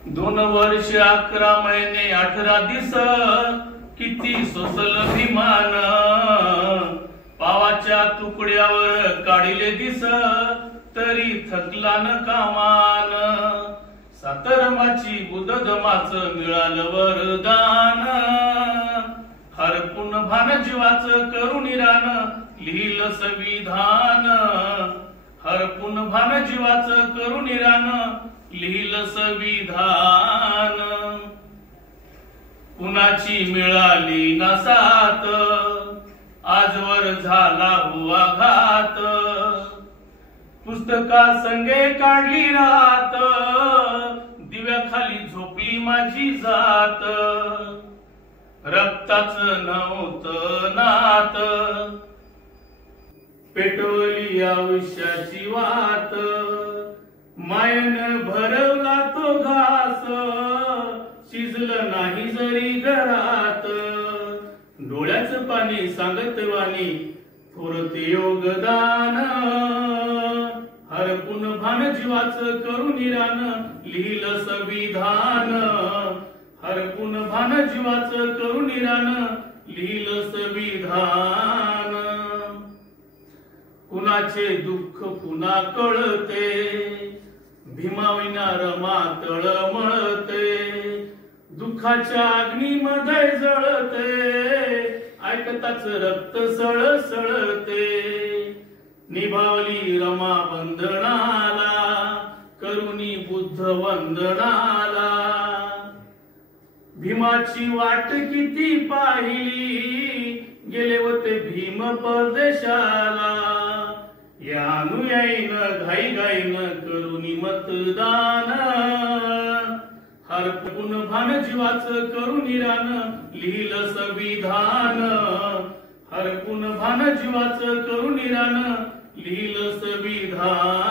2 वर्ष 11 महिने 18 दिस किती सोसल भीमान पावाच्या तुकड्यावर काढिले दिस तरी थकला न कामान सातरमाची बुद्धधमाच मिळालं वरदान हरपून भान जीवाच करुणिरान लिहिलं संविधान हरपून भान जीवाच करुणिरान लिहिलं संविधान कुणाची मिळाली ना साथ आजवर झाला हुआ घात पुस्तका संगे काढली रात दिव्याखाली झोपली माझी जात रक्ताच नव्हतं नात पेटवली आयुष्याची वात मायन भरवला तो घास शिजलं नाही जरी घरात डोळ्याचं पाणी सांगत वाणी थोरते योगदान हरपून भान जीवाचं करुणिरान लिहिलं संविधान हरपून भान जीवाचं करुणिरान लिहिलं संविधान कुणाचे दुःख पुन्हा कळते भीमाविना रमा तळमळते दुःखाच्या अग्नीमध्ये जळते ऐकताच रक्त सळसळते निभावली रमा बंधनाला करुणी बुद्ध वंदनाला भीमाची वाट किती पाहिली गेले होते भीम परदेशाला या अनुयायीनं घाई घाईनं करुणी मतदान हरपून भान जीवाचं करुणिरान लिहिलं संविधान हरपून भान जीवाचं करुणिरान लिहिलं संविधान